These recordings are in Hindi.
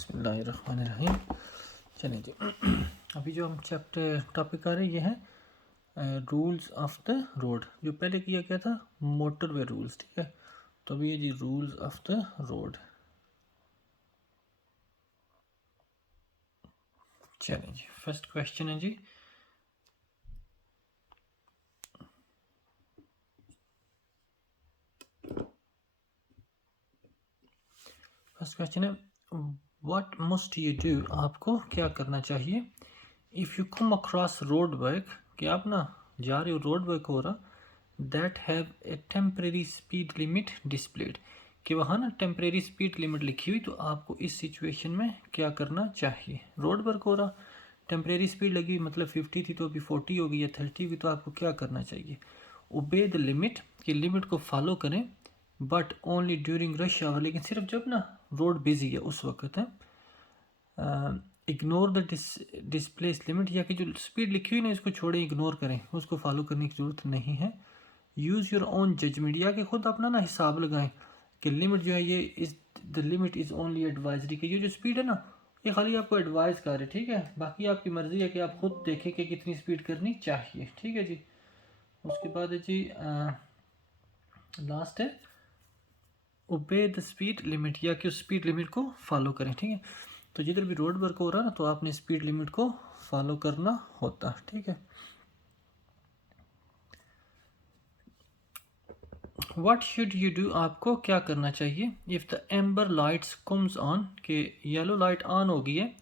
बिस्मिल्लाहिर्रहमानिर्रहीम। चलिए जी, अभी जो हम चैप्टर टॉपिक आ रहे हैं ये है रूल्स ऑफ द रोड। जो पहले किया गया था मोटरवे रूल्स, ठीक है। तो अभी ये जी रूल्स ऑफ द रोड। चलिए जी, फर्स्ट क्वेश्चन है जी, फर्स्ट क्वेश्चन है व्हाट मस्ट यू डू, आपको क्या करना चाहिए if you come across road work, कि आप ना जा रहे हो रोड वर्क हो रहा, that have a temporary speed limit displayed, कि वहाँ ना टेम्परेरी स्पीड लिमिट लिखी हुई, तो आपको इस सिचुएशन में क्या करना चाहिए। रोड वर्क हो रहा, टेम्परेरी स्पीड लगी, मतलब 50 थी तो अभी 40 हो गई या 30 हुई, तो आपको क्या करना चाहिए। ओबे द लिमिट, कि लिमिट को फॉलो करें, but only during rush hour, लेकिन सिर्फ जब ना रोड बिजी है उस वक्त है। इग्नोर द डिस्प्लेस लिमिट, या कि जो स्पीड लिखी हुई ना इसको छोड़ें, इग्नोर करें, उसको फॉलो करने की ज़रूरत नहीं है। यूज़ योर ओन जजमेंट, या कि खुद अपना ना हिसाब लगाएं कि लिमिट जो है ये इस the limit is only advisory, कि ये जो स्पीड है ना ये खाली आपको एडवाइस कर रहे, ठीक है। बाकी आपकी मर्ज़ी है कि आप खुद देखें कि कितनी स्पीड करनी चाहिए, ठीक है जी। उसके बाद है जी लास्ट है ओबे द स्पीड लिमिट, या कि उस स्पीड लिमिट को फॉलो करें, ठीक है। तो जिधर भी रोड वर्क हो रहा है ना तो आपने स्पीड लिमिट को फॉलो करना होता, ठीक है। व्हाट शुड यू डू, आपको क्या करना चाहिए if the amber lights comes on, के येलो लाइट ऑन हो गई है,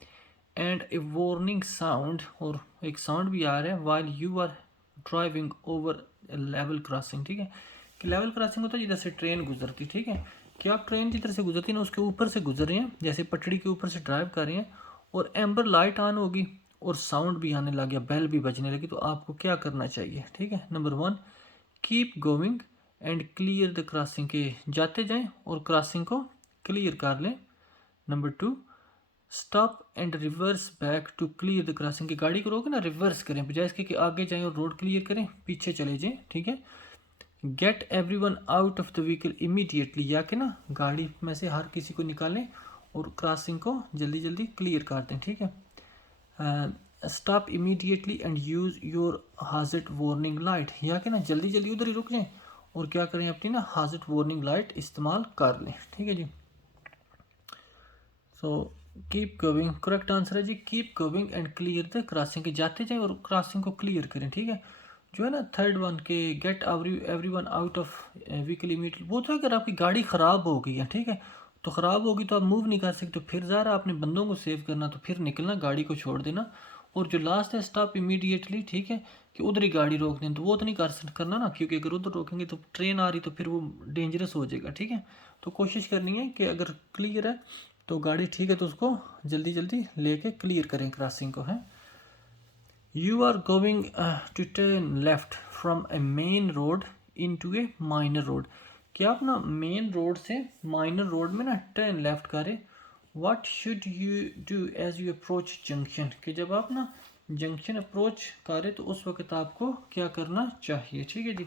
एंड ए वार्निंग साउंड, और एक साउंड भी आ रहा है, while you are driving over level crossing, ठीक है। कि लेवल क्रॉसिंग होता है जिधर से ट्रेन गुजरती, ठीक है। कि आप ट्रेन जिधर से गुजरती है ना उसके ऊपर से गुजर रहे हैं, जैसे पटड़ी के ऊपर से ड्राइव कर रहे हैं, और एम्बर लाइट ऑन होगी और साउंड भी आने लग गया, बेल भी बजने लगी, तो आपको क्या करना चाहिए, ठीक है। Number 1, keep going and clear the crossing, के जाते जाएं और क्रॉसिंग को क्लियर कर लें। Number 2, stop and reverse back to clear the crossing, की गाड़ी को रोके ना रिवर्स करें, बजाय इसके कि आगे जाएं और रोड क्लियर करें पीछे चले जाएं, ठीक है। Get everyone out of the vehicle immediately, या कि ना गाड़ी में से हर किसी को निकालें और क्रॉसिंग को जल्दी जल्दी क्लियर कर दें, ठीक है। Stop immediately and use your hazard warning light, या कि ना जल्दी जल्दी उधर ही रुक जाएं और क्या करें, अपनी ना हाजिट वार्निंग लाइट इस्तेमाल कर लें, ठीक है जी। So keep going, correct answer है जी keep going and clear the crossing, के जाते जाएं और क्रॉसिंग को क्लियर करें, ठीक है। जो है ना थर्ड वन के get everyone out of vehicle immediately, वो तो अगर आपकी गाड़ी ख़राब हो गई है, ठीक है, तो ख़राब होगी तो आप मूव नहीं कर सकते, तो फिर ज़रा आपने बंदों को सेव करना, तो फिर निकलना, गाड़ी को छोड़ देना। और जो लास्ट है स्टॉप इमीडिएटली, ठीक है, कि उधर ही गाड़ी रोक दें, तो वो तो नहीं करना ना, क्योंकि अगर उधर रोकेंगे तो ट्रेन आ रही तो फिर वो डेंजरस हो जाएगा, ठीक है। तो कोशिश करनी है कि अगर क्लियर है तो गाड़ी ठीक है तो उसको जल्दी जल्दी लेके क्लियर करें क्रॉसिंग को, है। You are going to turn left from a main road into a minor road, कि आप ना मेन रोड से माइनर रोड में ना टर्न लेफ्ट करें। What should you do as you approach junction, कि जब आप ना जंक्शन अप्रोच करें तो उस वक्त आपको क्या करना चाहिए, ठीक है जी।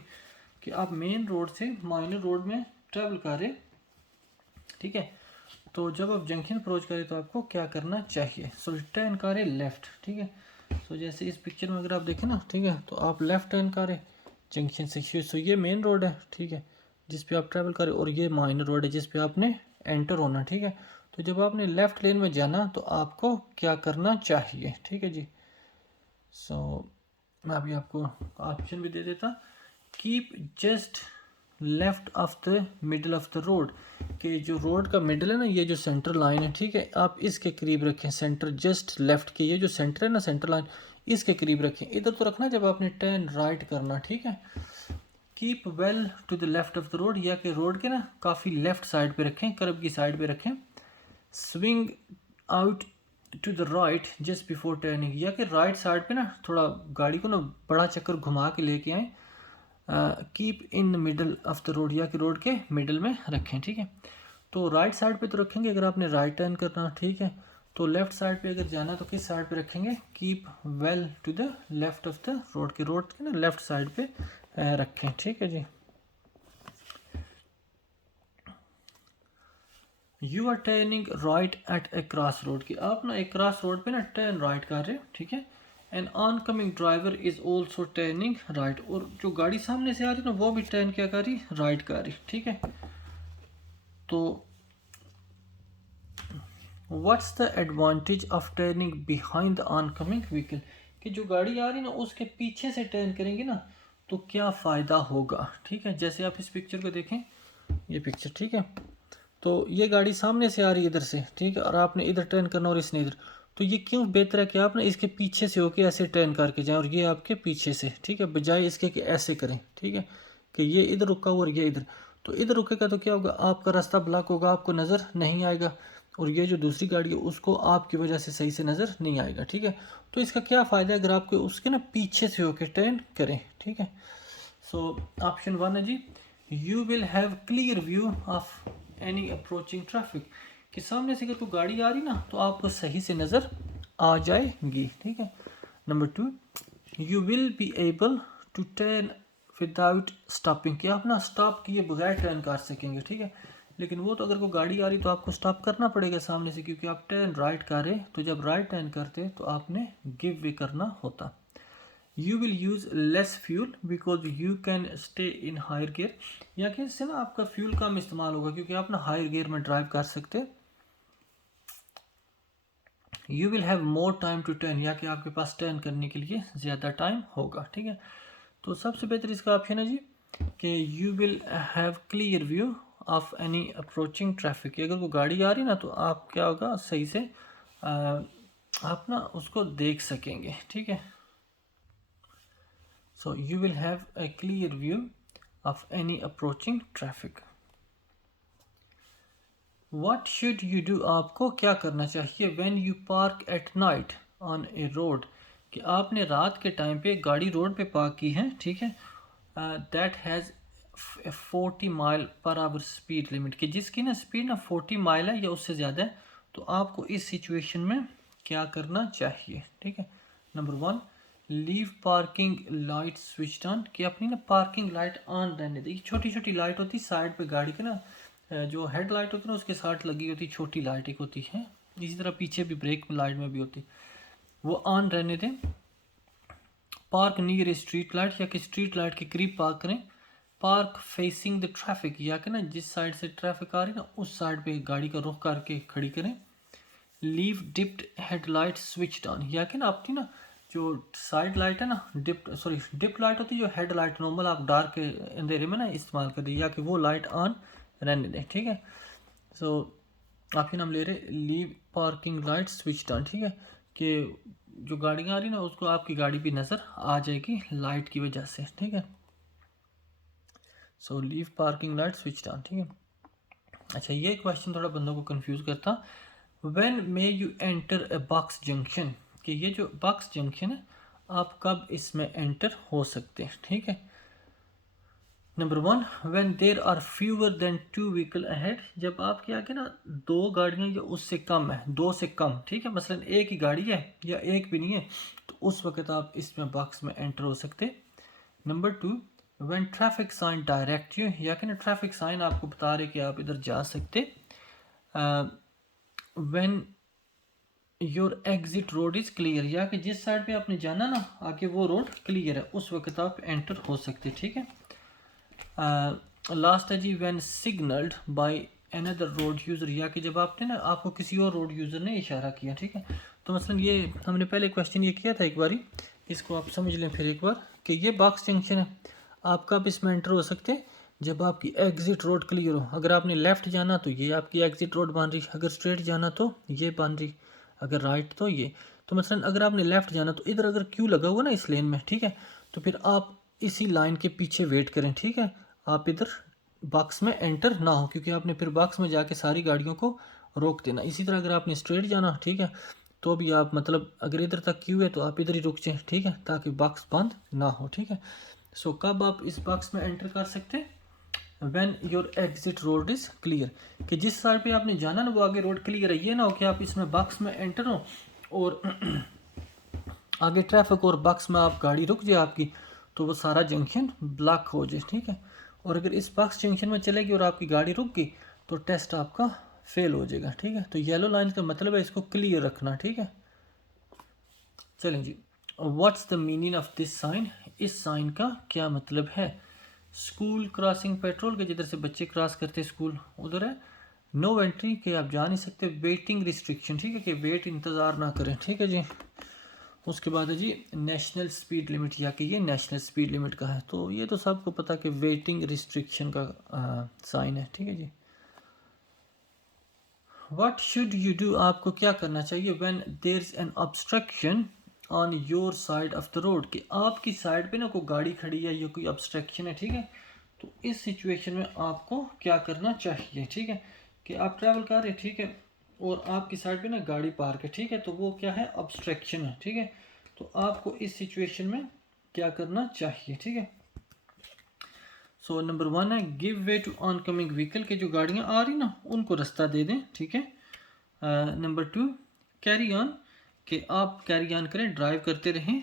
कि आप मेन रोड से माइनर रोड में ट्रेवल करें, ठीक है, तो जब आप जंक्शन अप्रोच करें तो आपको क्या करना चाहिए। सो टर्न करें लेफ्ट, ठीक है। सो जैसे इस पिक्चर में अगर आप देखें ना, ठीक है, तो आप लेफ्ट टर्न करें जंक्शन से। सो ये मेन रोड है, ठीक है, जिस पे आप ट्रैवल करें, और ये माइनर रोड है जिस पे आपने एंटर होना, ठीक है। तो जब आपने लेफ्ट लेन में जाना तो आपको क्या करना चाहिए, ठीक है जी। सो मैं अभी आपको ऑप्शन भी दे देता, keep just left of the middle of the road, कि जो रोड का मिडल है ना, ये जो सेंटर लाइन है, ठीक है, आप इसके करीब रखें, सेंटर जस्ट लेफ्ट के ये जो सेंटर है ना, सेंटर लाइन, इसके करीब रखें, इधर तो रखना जब आपने टर्न राइट करना, ठीक है। Keep well to the left of the road, या कि रोड के ना काफ़ी लेफ्ट साइड पे रखें, कर्ब की साइड पे रखें। Swing out to the right just before turning, या कि राइट साइड पे ना थोड़ा गाड़ी को ना बड़ा चक्कर घुमा के लेके आए। Keep in the middle of the road, या कि रोड के मिडल में रखें, ठीक है। तो राइट साइड पे तो रखेंगे अगर आपने राइट टर्न करना, ठीक है। तो लेफ्ट साइड पे अगर जाना तो किस साइड पे रखेंगे, keep well to the left of the road, के रोड के ना लेफ्ट साइड पे रखें, ठीक है जी। You are turning right at a cross road, कि आप ना एक क्रॉस रोड पे ना टर्न राइट कर रहे हो, ठीक है। An oncoming driver is also turning right, और जो गाड़ी सामने से आ रही है ना वो भी टर्न क्या कर रही, राइट कर रही, ठीक है। तो what's the advantage of turning behind the on coming vehicle, कि जो गाड़ी आ रही है ना उसके पीछे से टर्न करेंगे ना तो क्या फ़ायदा होगा, ठीक है। जैसे आप इस पिक्चर को देखें, ये पिक्चर, ठीक है। तो ये गाड़ी सामने से आ रही है इधर से, ठीक है, और आपने इधर टर्न करना और इसने इधर, तो ये क्यों बेहतर है कि आप ना इसके पीछे से होके ऐसे टर्न करके जाएं और ये आपके पीछे से, ठीक है, बजाय इसके कि ऐसे करें, ठीक है, कि ये इधर रुका हुआ और ये इधर। तो इधर रुकेगा तो क्या होगा, आपका रास्ता ब्लॉक होगा, आपको नज़र नहीं आएगा, और ये जो दूसरी गाड़ी है उसको आपकी वजह से सही से नज़र नहीं आएगा, ठीक है। तो इसका क्या फ़ायदा है अगर आपको उसके ना पीछे से होके टर्न करें, ठीक है। सो ऑप्शन 1 है जी, you will have clear view of any approaching traffic, कि सामने से अगर कोई गाड़ी आ रही ना तो आपको सही से नज़र आ जाएगी, ठीक है। Number 2, you will be able to turn without stopping, कि आप ना स्टॉप किए बगैर टर्न कर सकेंगे, ठीक है। लेकिन वो तो अगर कोई गाड़ी आ रही तो आपको स्टॉप करना पड़ेगा सामने से, क्योंकि आप टर्न राइट कर रहे, तो जब राइट टर्न करते तो आपने गिव वे करना होता। You will use less fuel because you can stay in higher gear, या कि इससे ना आपका फ्यूल कम इस्तेमाल होगा क्योंकि आप ना हायर गियर में ड्राइव कर सकते। You will have more time to turn, या कि आपके पास टर्न करने के लिए ज़्यादा टाइम होगा, ठीक है। तो सबसे बेहतर इसका ऑप्शन है जी कि you will have clear view of any approaching traffic, अगर वो गाड़ी आ रही ना तो आप क्या होगा सही से आप ना उसको देख सकेंगे, ठीक है। So you will have a clear view of any approaching traffic. What should you do, आपको क्या करना चाहिए when you park at night on a road, कि आपने रात के टाइम पे गाड़ी रोड पे पार्क की है, ठीक है, that has a 40 mile per hour speed limit, कि जिसकी ना स्पीड ना 40 माइल है या उससे ज़्यादा है, तो आपको इस सिचुएशन में क्या करना चाहिए, ठीक है। Number 1, leave parking light switch on, कि अपनी ना पार्किंग लाइट ऑन रहने दी। छोटी छोटी लाइट होती साइड पे गाड़ी के ना, जो हेड लाइट होती है ना उसके साथ लगी होती, छोटी लाइट एक होती है, इसी तरह पीछे भी ब्रेक लाइट में भी होती, वो ऑन रहने दें। पार्क नियर ए स्ट्रीट लाइट, या कि स्ट्रीट लाइट के करीब पार्क करें। पार्क फेसिंग द ट्रैफिक, या कि ना जिस साइड से ट्रैफिक आ रही है ना उस साइड पे गाड़ी का रुख करके खड़ी करें। Leave dipped headlight switch on, या कि ना अपनी ना जो साइड लाइट है ना डिप लाइट होती है, जो हेड लाइट नॉर्मल आप डार्क अंधेरे में ना इस्तेमाल करें, या कि वो लाइट ऑन रहने दें, ठीक है। सो ऑप्शन हम ले रहे leave parking light switch on, ठीक है, कि जो गाड़ियाँ आ रही ना उसको आपकी गाड़ी भी नज़र आ जाएगी लाइट की वजह से, ठीक है। So leave parking light switch on, ठीक है। अच्छा, ये क्वेश्चन थोड़ा बंदों को कंफ्यूज करता, when may you enter a box junction, कि ये जो बॉक्स जंक्शन है आप कब इसमें एंटर हो सकते हैं, ठीक है। Number 1, when there are fewer than 2 vehicle ahead, जब आपके आगे ना 2 गाड़ियाँ या उससे कम है, 2 से कम, ठीक है, मसलन एक ही गाड़ी है या एक भी नहीं है, तो उस वक्त आप इसमें बॉक्स में एंटर हो सकते। Number 2, when traffic sign direct you, या कि ना ट्रैफिक साइन आपको बता रहे कि आप इधर जा सकते। When your exit road is clear, या कि जिस साइड पे आपने जाना ना आगे वो रोड क्लियर है, उस वक्त आप एंटर हो सकते, ठीक है। लास्ट है जी, when signalled by another road user, या कि जब आपने ना आपको किसी और रोड यूज़र ने इशारा किया, ठीक है। तो मसलन ये हमने पहले क्वेश्चन ये किया था एक बारी, इसको आप समझ लें फिर एक बार, कि ये बॉक्स जंक्शन है, आप कब इसमें एंटर हो सकते हैं, जब आपकी एग्जिट रोड क्लियर हो। अगर आपने लेफ़्ट जाना तो ये आपकी एग्जिट रोड बन रही, अगर स्ट्रेट जाना तो ये बन रही, अगर राइट तो ये। तो मसलन अगर आपने लेफ़्ट जाना तो इधर अगर क्यू लगा हुआ ना इस लेन में, ठीक है, तो फिर आप इसी लाइन के पीछे वेट करें, ठीक है, आप इधर बॉक्स में एंटर ना हो, क्योंकि आपने फिर बॉक्स में जाके सारी गाड़ियों को रोक देना। इसी तरह अगर आपने स्ट्रेट जाना, ठीक है, तो भी आप मतलब अगर इधर तक क्यू है तो आप इधर ही रुक जाएं, ठीक है, ताकि बॉक्स बंद ना हो, ठीक है। सो कब आप इस बॉक्स में एंटर कर सकते हैं, when your exit road is clear, कि जिस साइड पे आपने जाना ना वो आगे रोड क्लियर है, ये ना हो कि आप इसमें बॉक्स में एंटर हो और आगे ट्रैफिक और बॉक्स में आप गाड़ी रुक जाए आपकी, तो वो सारा जंक्शन ब्लॉक हो जाए, ठीक है। और अगर इस बॉक्स जंक्शन में चलेगी और आपकी गाड़ी रुक गई तो टेस्ट आपका फेल हो जाएगा, ठीक है। तो येलो लाइन का मतलब है इसको क्लियर रखना, ठीक है। चलें जी, what's the meaning of this sign, इस साइन का क्या मतलब है। स्कूल क्रॉसिंग पेट्रोल के जिधर से बच्चे क्रॉस करते स्कूल उधर है। नो एंट्री के आप जा नहीं सकते। वेटिंग रिस्ट्रिक्शन, ठीक है, कि वेट इंतज़ार ना करें, ठीक है जी। उसके बाद है जी नेशनल स्पीड लिमिट, या कि ये नेशनल स्पीड लिमिट का है। तो ये तो सबको पता कि वेटिंग रिस्ट्रिक्शन का साइन है, ठीक है जी। व्हाट शुड यू डू, आपको क्या करना चाहिए। When there is an obstruction on your side of the road, कि आपकी साइड पे ना कोई गाड़ी खड़ी है या कोई ऑब्स्ट्रक्शन है, ठीक है। तो इस सिचुएशन में आपको क्या करना चाहिए, ठीक है। कि आप ट्रैवल कर रहे हैं, ठीक है, और आपकी साइड पे ना गाड़ी पार्क है, ठीक है। तो वो क्या है, ऑब्स्ट्रक्शन है, ठीक है। तो आपको इस सिचुएशन में क्या करना चाहिए, ठीक है। सो नंबर 1 है give way to oncoming vehicle, के जो गाड़ियां आ रही ना उनको रास्ता दे दें, ठीक है। नंबर 2 कैरी ऑन, कि आप कैरी ऑन करें, ड्राइव करते रहें।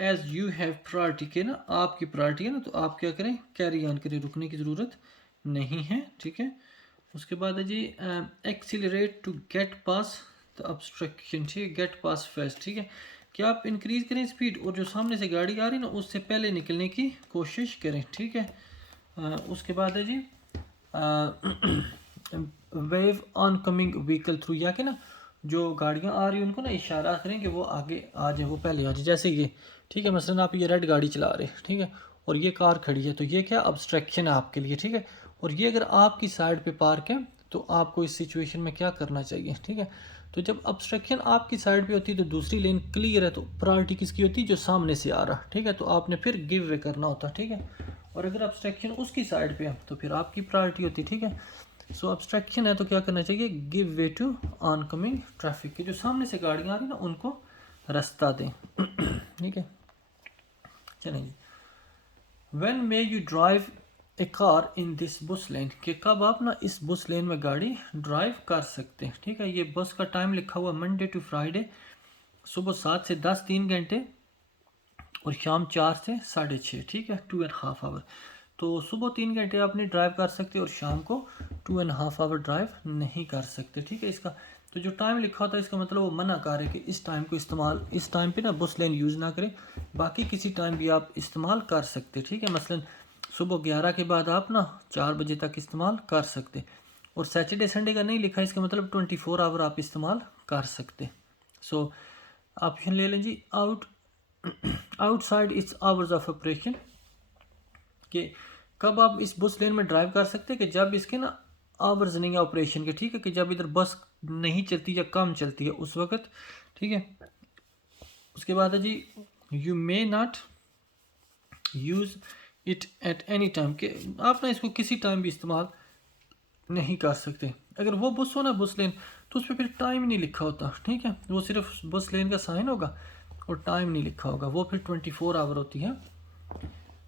एज यू हैव प्रायोरिटी, के ना आपकी प्रायोरिटी है ना, तो आप क्या करें, कैरी ऑन करें, रुकने की ज़रूरत नहीं है, ठीक है। उसके बाद है जी accelerate to get past the obstruction, ठीक है, गेट पास फास्ट, ठीक है। कि आप इंक्रीज़ करें स्पीड और जो सामने से गाड़ी आ रही है ना उससे पहले निकलने की कोशिश करें, ठीक है। उसके बाद है जी wave oncoming vehicle through, या कि ना जो गाड़ियाँ आ रही हैं उनको ना इशारा करें कि वो आगे आ जाए, वो पहले आ जाए। जैसे ये, ठीक है, मसलन आप ये रेड गाड़ी चला रहे हैं, ठीक है, और ये कार खड़ी है, तो ये क्या ऑब्स्ट्रक्शन है आपके लिए, ठीक है। और ये अगर आपकी साइड पे पार्क है तो आपको इस सिचुएशन में क्या करना चाहिए, ठीक है। तो जब ऑब्स्ट्रक्शन आपकी साइड पे होती है तो दूसरी लेन क्लियर है, तो प्रायोरिटी किसकी होती है, जो सामने से आ रहा, ठीक है। तो आपने फिर गिव वे करना होता, ठीक है। और अगर ऑब्स्ट्रक्शन उसकी साइड पे है तो फिर आपकी प्रायोरिटी होती, ठीक है। सो ऑब्स्ट्रक्शन है तो क्या करना चाहिए, give way to oncoming traffic, के जो सामने से गाड़ियाँ आ रही ना उनको रास्ता दें, ठीक है। चलें जी, when may you drive a car in this bus lane, कि कब आप ना इस बस लेन में गाड़ी ड्राइव कर सकते हैं, ठीक है। ये बस का टाइम लिखा हुआ मंडे टू फ्राइडे, सुबह 7 से 10 3 घंटे, और शाम 4 से 6:30, ठीक है, 2.5 आवर। तो सुबह 3 घंटे आप नहीं ड्राइव कर सकते और शाम को 2.5 आवर ड्राइव नहीं कर सकते, ठीक है। इसका तो जो टाइम लिखा होता है इसका मतलब वो मना कर रहे कि इस टाइम को इस्तेमाल, इस टाइम पे ना बस लेन यूज़ ना करें, बाकी किसी टाइम भी आप इस्तेमाल कर सकते, ठीक है। मसलन सुबह 11 के बाद आप ना 4 बजे तक इस्तेमाल कर सकते, और सैटरडे संडे का नहीं लिखा, इसका मतलब 24 आवर आप इस्तेमाल कर सकते। सो ऑप्शन ले लें जी, outside its hours of operation, कि कब आप इस बस लेन में ड्राइव कर सकते हैं, कि जब इसके ना आवर्स नहीं है ऑपरेशन के, ठीक है, कि जब इधर बस नहीं चलती या कम चलती है उस वक्त, ठीक है। उसके बाद है जी you may not use it at any time, कि आप ना इसको किसी टाइम भी इस्तेमाल नहीं कर सकते। अगर वो बस हो ना बस लेन, तो उस पर फिर टाइम नहीं लिखा होता, ठीक है। वो सिर्फ बस लेन का साइन होगा और टाइम नहीं लिखा होगा, वो फिर 24 आवर होती है।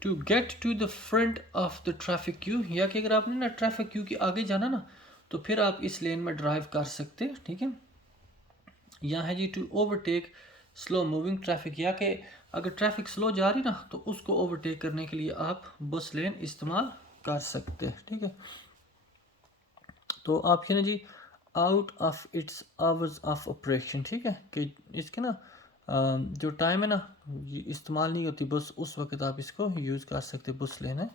To get to the front of the traffic queue, या कि अगर आपने ना ट्रैफिक क्यू के आगे जाना ना तो फिर आप इस लेन में ड्राइव कर सकते हैं, ठीक है। यहाँ है जी to overtake slow moving traffic, या कि अगर ट्रैफिक स्लो जा रही ना तो उसको ओवरटेक करने के लिए आप बस लेन इस्तेमाल कर सकते हैं, ठीक है। तो ऑप्शन है जी out of its hours of operation, ठीक है, कि इसके ना जो टाइम है ना ये इस्तेमाल नहीं होती बस उस वक्त आप इसको यूज़ कर सकते, बस लेना है।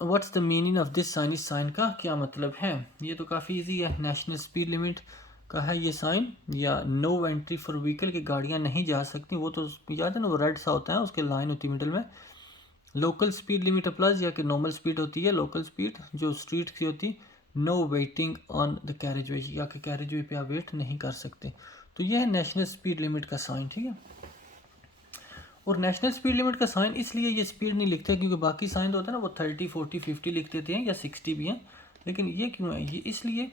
What's the meaning of this sign, इस साइन का क्या मतलब है। ये तो काफ़ी इजी है, नेशनल स्पीड लिमिट का है ये साइन, या नो एंट्री फॉर व्हीकल, की गाड़ियाँ नहीं जा सकती, वो तो याद है ना, वो रेड सा होता है, उसके लाइन होती है मिडल में। लोकल स्पीड लिमिट अप्लाइज, या कि नॉर्मल स्पीड होती है, लोकल स्पीड जो स्ट्रीट की होती। No waiting on the carriageway, या कि कैरेज वे पे आप वेट नहीं कर सकते। तो यह है नेशनल स्पीड लिमिट का साइन, ठीक है। और नेशनल स्पीड लिमिट का साइन इसलिए ये स्पीड नहीं लिखते क्योंकि बाकी साइन तो होता है ना वो 30 40 50 लिख देते हैं या 60 भी हैं, लेकिन ये क्यों है, ये इसलिए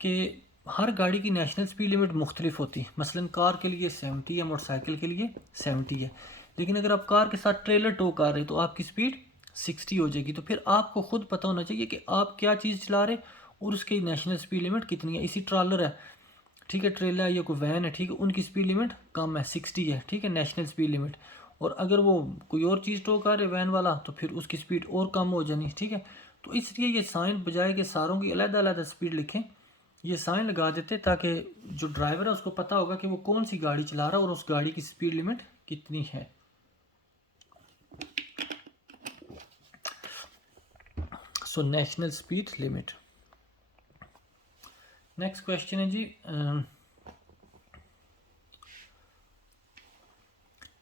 कि हर गाड़ी की नेशनल स्पीड लिमिट मुख्तलिफ होती है। मसलन कार के लिए 70 है, मोटरसाइकिल के लिए 70 है, लेकिन अगर आप कार के साथ ट्रेलर टो कर रहे तो आपकी स्पीड 60 हो जाएगी। तो फिर आपको खुद पता होना चाहिए कि आप क्या चीज़ चला रहे और उसकी नेशनल स्पीड लिमिट कितनी है। इसी ट्रॉलर है, ठीक है, ट्रेलर है या कोई वैन है, ठीक है, उनकी स्पीड लिमिट कम है, 60 है, ठीक है, नेशनल स्पीड लिमिट। और अगर वो कोई और चीज़ टो कर रहे वैन वाला तो फिर उसकी स्पीड और कम हो जानी, ठीक है। तो इसलिए ये साइन बजाय के सारों की अलग-अलग स्पीड लिखें, ये साइन लगा देते ताकि जो ड्राइवर है उसको पता होगा कि वो कौन सी गाड़ी चला रहा है और उस गाड़ी की स्पीड लिमिट कितनी है। So national speed limit. Next question है जी,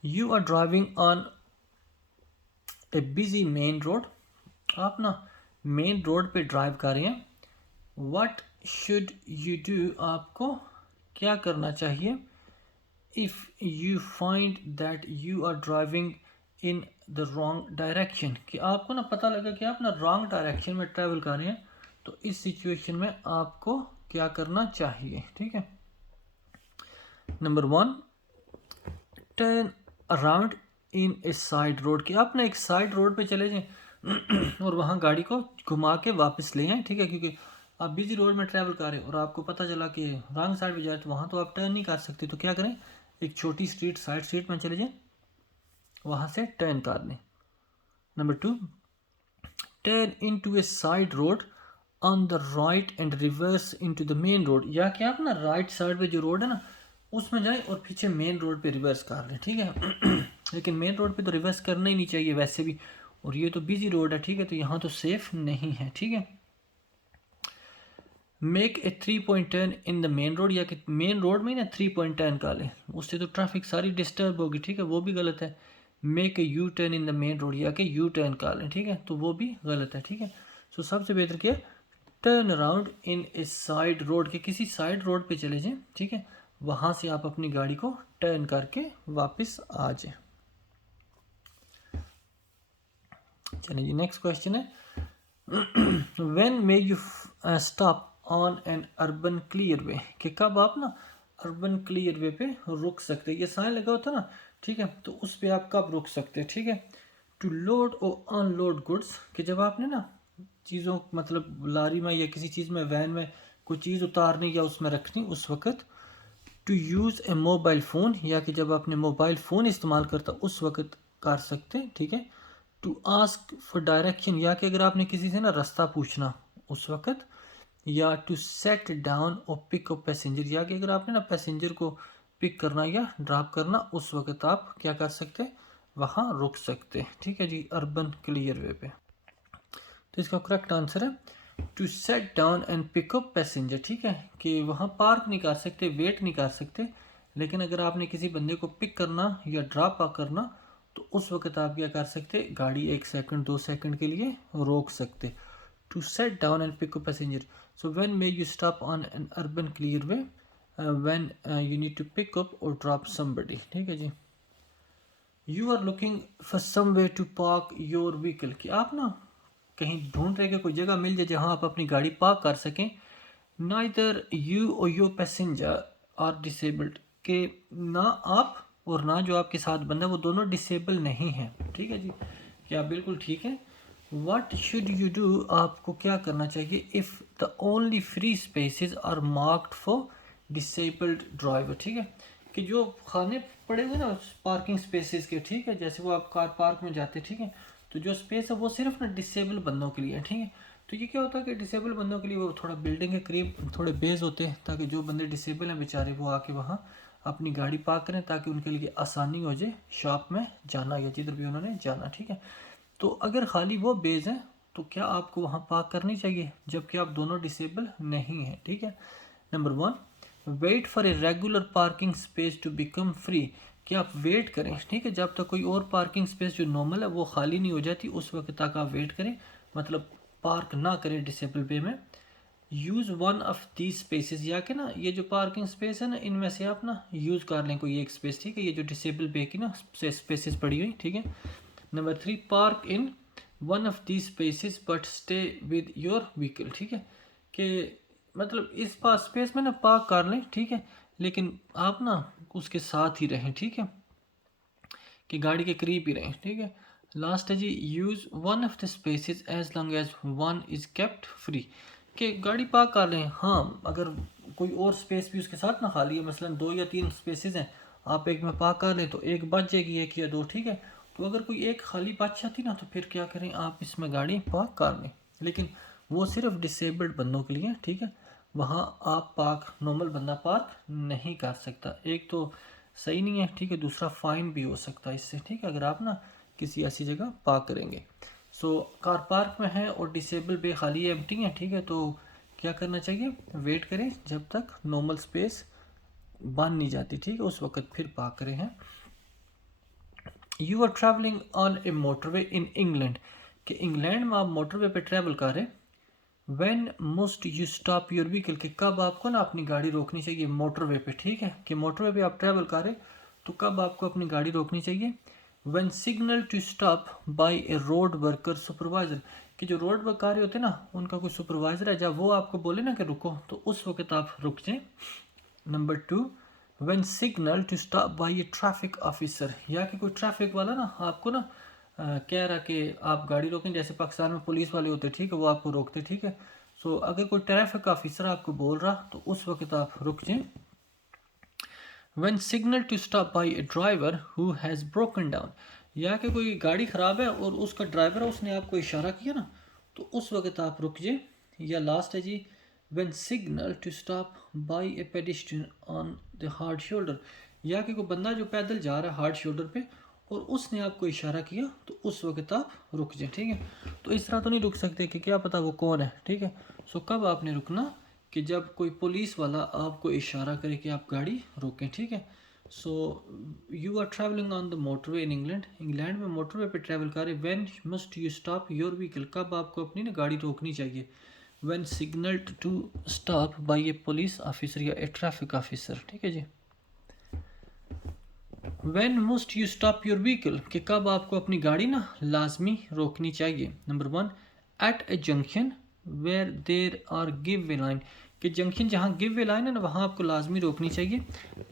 you are driving on a busy main road, आप ना मेन रोड पे ड्राइव कर रहे हैं। व्हाट शुड यू डू, आपको क्या करना चाहिए। If you find that you are driving in the wrong direction, कि आपको ना पता लगा कि आप ना रॉन्ग डायरेक्शन में ट्रैवल कर रहे हैं, तो इस सिचुएशन में आपको क्या करना चाहिए। ठीक है, number 1, turn around in A side road, कि आप ना एक साइड रोड पे चले जाएं और वहाँ गाड़ी को घुमा के वापस ले आएँ। ठीक है, क्योंकि आप बिजी रोड में ट्रैवल कर रहे हैं और आपको पता चला कि रॉन्ग साइड पे जाए तो वहाँ तो आप टर्न नहीं कर सकते, तो क्या करें, एक छोटी स्ट्रीट साइड स्ट्रीट में चले जाएं, वहाँ से टर्न कर लें। Number 2, turn into A side road on the right and reverse into the main road, या कि आप ना राइट साइड पे जो रोड है ना उसमें जाएं और पीछे मेन रोड पे रिवर्स कर लें। ठीक है लेकिन मेन रोड पे तो रिवर्स करना ही नहीं चाहिए वैसे भी, और ये तो बिजी रोड है। ठीक है, तो यहाँ तो सेफ नहीं है। ठीक है, make a 3 point turn in the main road, या कि मेन रोड में ना 3 पॉइंट टर्न कर लें, उससे तो ट्रैफिक सारी डिस्टर्ब होगी। ठीक है, वो भी गलत है। Make a U turn in the main road, या कि यू टर्न कर लें, ठीक है, तो वो भी गलत है। ठीक है, सो सबसे बेहतर क्या, turn around in A side road, के किसी साइड रोड पे चले जाएं। ठीक है, वहाँ से आप अपनी गाड़ी को टर्न करके वापस आ जाएं। चलिए जी, नेक्स्ट क्वेश्चन है, when may you stop on an urban clear way, कि कब आप ना अर्बन क्लियर वे पे रुक सकते हैं। ये साइन लगा होता है ना, ठीक है, तो उस पे आप कब रुक सकते हैं। ठीक है, टू लोड और अनलोड गुड्स, कि जब आपने ना चीज़ों मतलब लारी में या किसी चीज़ में वैन में कोई चीज़ उतारनी या उसमें रखनी उस वक्त। To use a mobile phone, या कि जब आपने मोबाइल फ़ोन इस्तेमाल करता उस वक्त कर सकते। ठीक है, टू आस्क फॉर डायरेक्शन, या कि अगर आपने किसी से ना रास्ता पूछना उस वक्त। या टू सेट डाउन और पिक अप पैसेंजर, या कि अगर आपने ना पैसेंजर को पिक करना या ड्रॉप करना उस वक्त आप क्या कर सकते, वहाँ रुक सकते। ठीक है जी, अर्बन क्लियर वे पे। तो इसका करेक्ट आंसर है to set down and pick up passenger. ठीक है, कि वहाँ पार्क नहीं कर सकते, वेट नहीं कर सकते, लेकिन अगर आपने किसी बंदे को पिक करना या ड्रॉप करना तो उस वक्त आप क्या कर सकते, गाड़ी 1 सेकंड 2 सेकंड के लिए रोक सकते। To set down and pick up passenger. So when may you stop on an urban clearway, when you need to pick up और ड्रॉप समबडी। ठीक है जी, you are looking for some way to park your vehicle, कि आप ना कहीं ढूंढ रहे कि कोई जगह मिल जाए जहां आप अपनी गाड़ी पार्क कर सकें। नाइदर यू और योर पैसेंजर आर डिसेबल्ड, के ना आप और ना जो आपके साथ बंदा वो दोनों डिसेबल नहीं हैं। ठीक है जी, क्या बिल्कुल ठीक है। व्हाट शुड यू डू, आपको क्या करना चाहिए, if the only free spaces are marked for disabled driver. ठीक है, कि जो खाने पड़े हुए ना पार्किंग स्पेसेस के, ठीक है, जैसे वो आप कार पार्क में जाते, ठीक है, तो जो स्पेस है वो सिर्फ ना डिसेबल बंदों के लिए है। ठीक है, तो ये क्या होता है कि डिसेबल बंदों के लिए वो थोड़ा बिल्डिंग के करीब थोड़े बेस होते हैं, ताकि जो बंदे डिसेबल हैं बेचारे वो आके वहाँ अपनी गाड़ी पार्क करें, ताकि उनके लिए आसानी हो जाए शॉप में जाना या जिधर भी उन्होंने जाना। ठीक है, तो अगर खाली वो बेस है तो क्या आपको वहाँ पार्क करनी चाहिए, जबकि आप दोनों डिसेबल नहीं हैं। ठीक है, number 1, wait for a regular parking space to become free, कि आप वेट करें, ठीक है, जब तक कोई और पार्किंग स्पेस जो नॉर्मल है वो खाली नहीं हो जाती उस वक्त तक आप वेट करें, मतलब पार्क ना करें डिसेबल पे में। Use one of the spaces, या कि ना ये जो पार्किंग स्पेस है ना इनमें से आप ना यूज़ कर लें कोई एक स्पेस। ठीक है, ये जो डिसेबल पे की ना स्पेसेस पड़ी हुई। ठीक है, number 3, park in one of the spaces but stay with your vehicle. ठीक है, कि मतलब इस पास स्पेस में ना पार्क कर लें, ठीक है, लेकिन आप ना उसके साथ ही रहें। ठीक है, कि गाड़ी के करीब ही रहें। ठीक है, लास्ट है जी, use one of the spaces as long as one is kept free, कि गाड़ी पार्क कर लें, हाँ अगर कोई और स्पेस भी उसके साथ ना खाली है, मसलन 2 या 3 स्पेसेस हैं, आप एक में पार्क कर लें तो एक बच जाएगी, 1 या 2। ठीक है, तो अगर कोई एक खाली बच जाती ना तो फिर क्या करें, आप इसमें गाड़ी पार्क कर लें। लेकिन वो सिर्फ डिसेबल्ड बंदों के लिए, ठीक है। वहाँ आप पार्क, नॉर्मल बंदा पार्क नहीं कर सकता। एक तो सही नहीं है, ठीक है, दूसरा फ़ाइन भी हो सकता है इससे, ठीक है, अगर आप ना किसी ऐसी जगह पार्क करेंगे। सो कार पार्क में है और डिसेबल बे खाली एम्प्टी है, ठीक है, तो क्या करना चाहिए, वेट करें जब तक नॉर्मल स्पेस बन नहीं जाती, ठीक है, उस वक्त फिर पार्क करें हैं। You are travelling on a motorway in England, कि इंग्लैंड में आप मोटरवे पे ट्रैवल कर रहे हैं। When must you stop your vehicle, कि कब आपको ना अपनी गाड़ी रोकनी चाहिए मोटरवे पे, ठीक है, कि मोटरवे पे आप ट्रैवल कर रहे तो कब आपको अपनी गाड़ी रोकनी चाहिए। When signal to stop by a road worker supervisor, कि जो रोड वर्क कर रहे होते हैं ना, उनका कोई सुपरवाइजर है, जब वो आपको बोले ना कि रुको, तो उस वक्त आप रुक जाएं। Number 2, when signal to stop by a traffic officer, या कि कोई ट्रैफिक वाला ना आपको ना कह रहा कि आप गाड़ी रोकें, जैसे पाकिस्तान में पुलिस वाले होते, ठीक है, वो आपको रोकते, ठीक है। सो अगर कोई ट्रैफिक ऑफिसर आपको बोल रहा तो उस वक्त आप रुक जाएं। When signal to stop by a driver who has broken down, या कि कोई गाड़ी ख़राब है और उसका ड्राइवर है, उसने आपको इशारा किया ना, तो उस वक्त आप रुक जाएं। या लास्ट है जी, when signal to stop by a pedestrian on the hard shoulder, या कि कोई बंदा जो पैदल जा रहा है हार्ड शोल्डर पे और उसने आपको इशारा किया तो उस वक्त आप रुक जाए, ठीक है। तो इस तरह तो नहीं रुक सकते कि क्या पता वो कौन है, ठीक है। सो कब आपने रुकना, कि जब कोई पुलिस वाला आपको इशारा करे कि आप गाड़ी रोकें, ठीक है। So you are travelling on the motorway in England, England में मोटरवे पे ट्रैवल करें। When must you stop your vehicle, कब आपको अपनी ना गाड़ी रोकनी चाहिए। When signalled to stop by a police officer या ए ट्रैफिक ऑफिसर, ठीक है जी। When must you stop your vehicle, कि कब आपको अपनी गाड़ी ना लाजमी रोकनी चाहिए। Number 1, at a junction where there are give way line, कि जंक्शन जहाँ गिव वे लाइन है ना, वहाँ आपको लाजमी रोकनी चाहिए,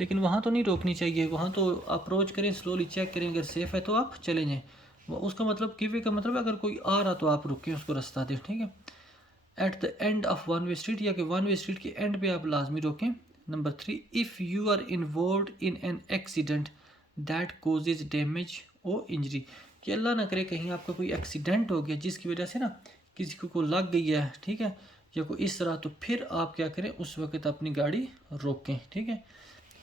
लेकिन वहाँ तो नहीं रोकनी चाहिए, वहाँ तो अप्रोच करें, स्लोली चेक करें, अगर सेफ़ है तो आप चले जाएँ। उसका मतलब गिव वे का मतलब अगर कोई आ रहा तो आप रुकें, उसको रास्ता दें, ठीक है। At the end of one way street, या कि वन वे स्ट्रीट के एंड पे आप लाजमी रोकें। Number 3, if you are involve in an accident that causes damage or injury, कि अल्लाह ना करे कहीं आपका कोई एक्सीडेंट हो गया जिसकी वजह से ना किसी को लग गई है, ठीक है, या कोई इस तरह, तो फिर आप क्या करें, उस वक्त अपनी गाड़ी रोकें, ठीक है।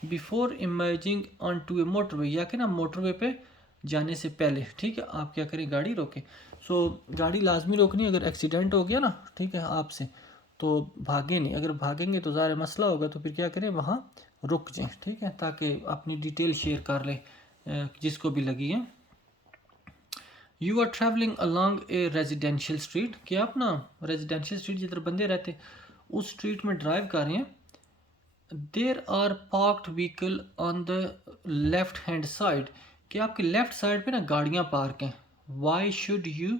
Before emerging onto a motorway, या कि ना मोटरवे पे जाने से पहले, ठीक है, आप क्या करें, गाड़ी रोकें। सो गाड़ी लाजमी रोकनी, अगर एक्सीडेंट हो गया ना, ठीक है, आपसे, तो भागे नहीं, अगर भागेंगे तो ज़्यादा मसला होगा, तो फिर क्या करें, वहाँ रुक जाएं, ठीक है, ताकि अपनी डिटेल शेयर कर लें जिसको भी लगी है। You are travelling along a residential street, कि आप ना रेजिडेंशियल स्ट्रीट जिधर बंदे रहते उस स्ट्रीट में ड्राइव कर रहे हैं। There are parked vehicle on the left hand side, कि आपके लेफ्ट साइड पे ना गाड़ियाँ पार्क हैं। Why should you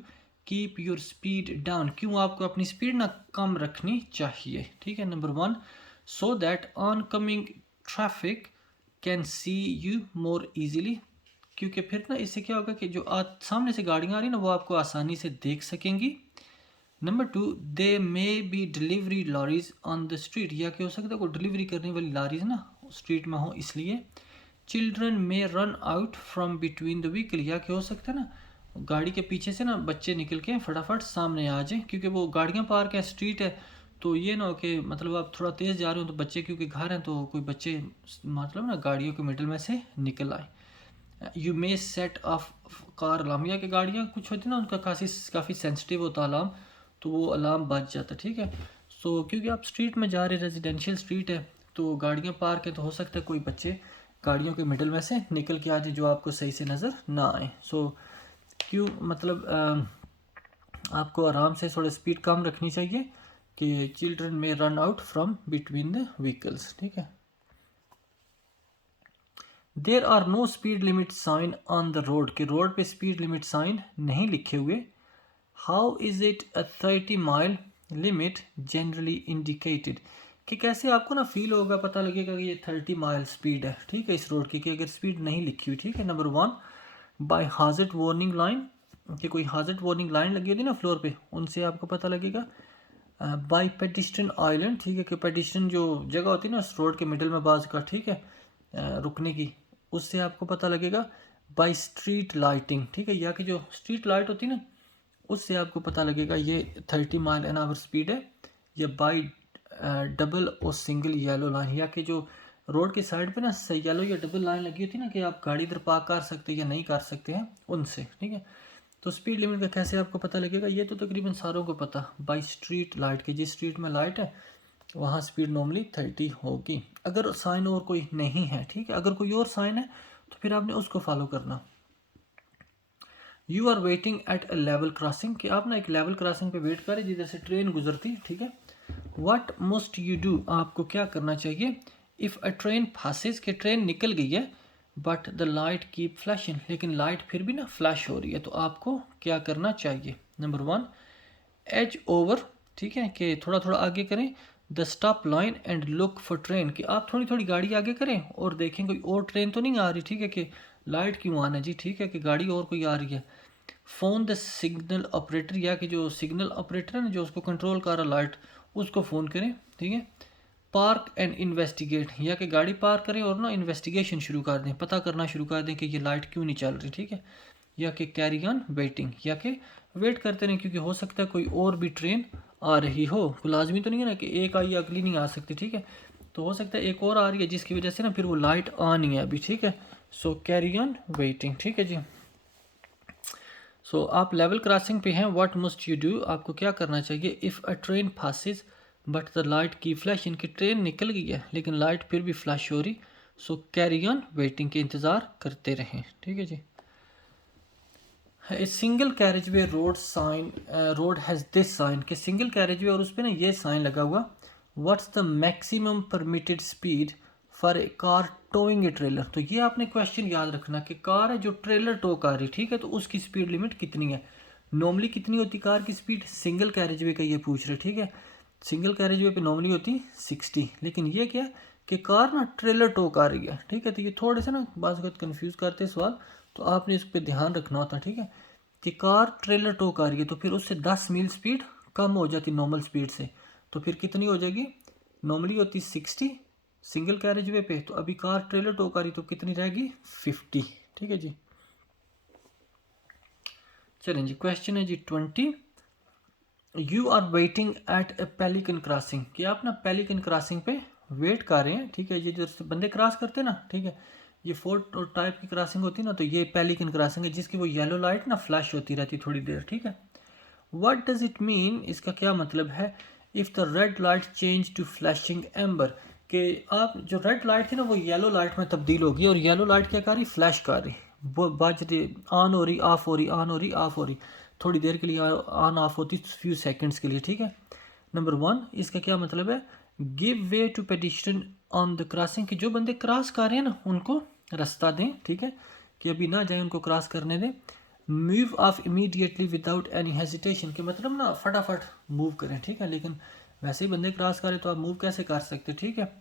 keep your speed down, क्यों आपको अपनी स्पीड ना कम रखनी चाहिए, ठीक है। Number 1, so that on coming traffic can see you more easily, क्योंकि फिर ना इससे क्या होगा कि जो सामने से गाड़ियाँ आ रही ना वो आपको आसानी से देख सकेंगी। Number 2, they may be delivery lorries on the street, या क्या हो सकता है कोई डिलीवरी करने वाली लॉरीज ना स्ट्रीट में हो, इसलिए। Children may run out from between the vehicle, या क्या हो सकता है ना गाड़ी के पीछे से ना बच्चे निकल के फटाफट सामने आ जाए, क्योंकि वो गाड़ियाँ पार्क है, स्ट्रीट है, तो ये ना हो कि मतलब आप थोड़ा तेज़ जा रहे हो तो बच्चे क्योंकि घर हैं तो कोई बच्चे मतलब ना गाड़ियों के मिडल में से निकल आए। You may set of car alarm, या कि गाड़ियाँ कुछ होती ना उनका काफ़ी सेंसिटिव होता अलार्म, तो वो अलार्म बज जाता, ठीक है। सो क्योंकि आप स्ट्रीट में जा रहे, रेजिडेंशियल स्ट्रीट है, तो गाड़ियाँ पार्क है, तो हो सकता है कोई बच्चे गाड़ियों के मिडल में से निकल के आ जाए जो आपको सही से नज़र ना आए। सो क्यों मतलब आपको आराम से थोड़ा स्पीड कम रखनी चाहिए, कि children may run out from between the vehicles, ठीक है। There are no speed limit sign on the road, के रोड पे स्पीड लिमिट साइन नहीं लिखे हुए। How is it a 30 mile limit generally indicated, कि कैसे आपको ना फील होगा, पता लगेगा कि ये 30 माइल स्पीड है, ठीक है, इस रोड की, कि अगर स्पीड नहीं लिखी हुई, ठीक है। नंबर 1, बाय हाजर्ड वार्निंग लाइन, कि कोई हाजर्ड वार्निंग लाइन लगी होती ना फ्लोर पे, उनसे आपको पता लगेगा। बाय पेडिस्ट्रियन आइलैंड, ठीक है, कि पेडिस्ट्रियन जो जगह होती है ना उस रोड के मिडल में बाज का, ठीक है, रुकने की, उससे आपको पता लगेगा। बाय स्ट्रीट लाइटिंग, ठीक है, या कि जो स्ट्रीट लाइट होती है ना उससे आपको पता लगेगा ये 30 माइल एन आवर स्पीड है या बाई डबल और सिंगल येलो लाइन, या कि जो रोड के साइड पे ना येलो या डबल लाइन लगी होती है ना कि आप गाड़ी इधर पार्क कर सकते हैं या नहीं कर सकते हैं, उनसे। ठीक है, तो स्पीड लिमिट का कैसे आपको पता लगेगा, ये तो तकरीबन सारों को पता, बाई स्ट्रीट लाइट के, जिस स्ट्रीट में लाइट है वहाँ स्पीड नॉर्मली 30 होगी, अगर साइन और कोई नहीं है। ठीक है, अगर कोई और साइन है तो फिर आपने उसको फॉलो करना। You are waiting at a level crossing, कि आप ना एक लेवल क्रॉसिंग पे वेट करें जिधर से ट्रेन गुजरती। ठीक है, व्हाट मस्ट यू डू, आपको क्या करना चाहिए, इफ़ अ ट्रेन पासेस, कि ट्रेन निकल गई है but the light keep flashing, लेकिन लाइट फिर भी ना फ्लैश हो रही है, तो आपको क्या करना चाहिए। नंबर 1, एज ओवर, ठीक है, कि थोड़ा थोड़ा आगे करें, the stop line and look for train, कि आप थोड़ी थोड़ी गाड़ी आगे करें और देखें कोई और ट्रेन तो नहीं आ रही। ठीक है, कि लाइट क्यों आना जी, ठीक है, कि गाड़ी और कोई आ रही है। फ़ोन द सिग्नल ऑपरेटर, या कि जो सिग्नल ऑपरेटर है ना जो उसको कंट्रोल कर रहा लाइट, उसको फ़ोन करें। ठीक है, पार्क एंड इन्वेस्टिगेट, या कि गाड़ी पार्क करें और ना इन्वेस्टिगेशन शुरू कर दें, पता करना शुरू कर दें कि ये लाइट क्यों नहीं चल रही। ठीक है, या कि कैरी ऑन वेटिंग, या कि वेट करते रहें, क्योंकि हो सकता है कोई और भी ट्रेन आ रही हो, कोई लाजमी तो नहीं है ना कि एक आई अगली नहीं आ सकती। ठीक है, तो हो सकता है एक और आ रही है जिसकी वजह से ना फिर वो लाइट आनी है अभी। ठीक है, सो कैरी ऑन वेटिंग। ठीक है जी, सो आप लेवल क्रॉसिंग पे हैं, व्हाट मस्ट यू डू, आपको क्या करना चाहिए, if a train passes but the light की फ्लैश, इनकी ट्रेन निकल गई है लेकिन लाइट फिर भी फ्लैश हो रही, सो कैरी ऑन वेटिंग, के इंतज़ार करते रहें। ठीक है जी, a single carriageway road sign, road has this sign, के सिंगल कैरेज वे और उस पर ना ये साइन लगा हुआ, what's the maximum permitted speed for a car towing a trailer, तो ये आपने क्वेश्चन याद रखना कि कार है जो ट्रेलर टो कर रही, ठीक है, तो उसकी स्पीड लिमिट कितनी है। नॉर्मली कितनी होती कार की स्पीड, सिंगल कैरेज वे का ये पूछ रहे। ठीक है, सिंगल कैरेज वे पे नॉर्मली होती 60, लेकिन ये क्या है कि कार ना ट्रेलर टो कर रही है। ठीक है, तो ये थोड़े से ना बात वक्त कन्फ्यूज़ करते हैं सवाल, तो आपने इस पर ध्यान रखना होता है। ठीक है, कि कार ट्रेलर टो कर रही है तो फिर उससे 10 मील स्पीड कम हो जाती नॉर्मल स्पीड से, तो फिर कितनी हो जाएगी, नॉर्मली होती 60 सिंगल कैरेज वे पे, तो अभी कार ट्रेलर टो कर रही तो कितनी रहेगी 50। ठीक है जी, चलें जी, क्वेश्चन है जी 20, you are waiting at a pelican crossing, कि आप ना पेलिकन क्रॉसिंग पे वेट कर रहे हैं। ठीक है, ये जैसे बंदे क्रॉस करते हैं ना, ठीक है, ये 4 टाइप की क्रॉसिंग होती है ना, तो ये पेलिकन क्रॉसिंग है जिसकी वो येलो लाइट ना फ्लैश होती रहती थोड़ी देर। ठीक है, व्हाट डज इट मीन, इसका क्या मतलब है, if the red light change to flashing amber, कि आप जो रेड लाइट थी ना वो येलो लाइट में तब्दील होगी, और येलो लाइट क्या कर रही, फ्लैश कर रही, वो बज रही, ऑन हो रही ऑफ हो रही, ऑन हो रही ऑफ हो रही, थोड़ी देर के लिए ऑन ऑफ होती, फ्यू सेकंड्स के लिए। ठीक है, नंबर 1, इसका क्या मतलब है, give way to pedestrian on the crossing, कि जो बंदे क्रॉस कर रहे हैं ना उनको रास्ता दें। ठीक है, कि अभी ना जाए, उनको क्रॉस करने दें। Move of immediately without any hesitation, के मतलब ना फटाफट मूव करें। ठीक है, लेकिन वैसे ही बंदे क्रॉस करें तो आप मूव कैसे कर सकते। ठीक है,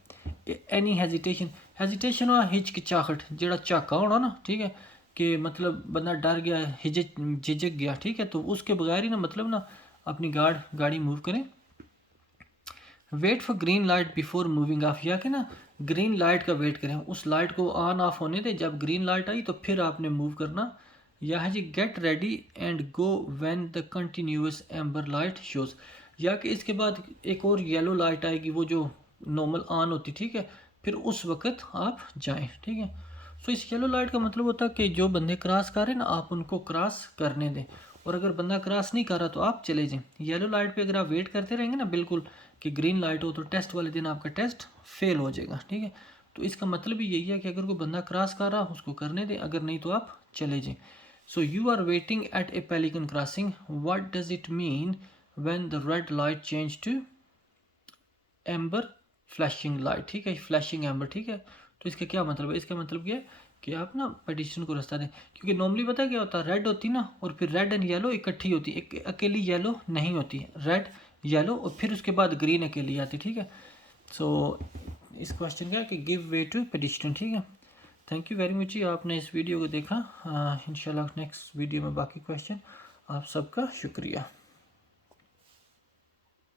एनी हेजिटेशन, हेजिटेशन हुआ हिचकिचाहट, जड़ा झाका होना ना, ठीक है, कि मतलब बंदा डर गया, झिझक गया। ठीक है, तो उसके बगैर ही ना मतलब ना अपनी गाड़ी मूव करें। Wait for green light before moving off, या कि ना ग्रीन लाइट का वेट करें, उस लाइट को ऑन ऑफ होने दें, जब ग्रीन लाइट आई तो फिर आपने मूव करना। या है जी get ready and go when the continuous amber light shows, या कि इसके बाद एक और येलो लाइट आएगी वो जो नॉर्मल ऑन होती। ठीक है, फिर उस वक्त आप जाएं। ठीक है, सो इस येलो लाइट का मतलब होता है कि जो बंदे क्रॉस कर रहे हैं ना आप उनको क्रॉस करने दें, और अगर बंदा क्रॉस नहीं कर रहा तो आप चले जाएं। येलो लाइट पे अगर आप वेट करते रहेंगे ना बिल्कुल कि ग्रीन लाइट हो, तो टेस्ट वाले दिन आपका टेस्ट फेल हो जाएगा। ठीक है, तो इसका मतलब ही यही है कि अगर कोई बंदा क्रॉस कर रहा उसको करने दें, अगर नहीं तो आप चले जाएं। So you are waiting at a pelican crossing, what does it mean when the red light change to amber flashing light. ठीक है, फ्लैशिंग एम्बर। ठीक है, तो इसका क्या मतलब है, इसका मतलब ये है कि आप ना पेडिस्ट्रियन को रास्ता दें, क्योंकि नॉर्मली पता है क्या होता है, रेड होती ना और फिर रेड एंड येलो इकट्ठी होती, एक अकेली येलो नहीं होती, रेड येलो और फिर उसके बाद ग्रीन अकेली आती। ठीक है, सो इस क्वेश्चन का कि गिव वे टू पेडिस्ट्रियन। ठीक है, थैंक यू वेरी मच जी, आपने इस वीडियो को देखा। इंशाल्लाह नेक्स्ट वीडियो में बाकी क्वेश्चन। आप सबका शुक्रिया।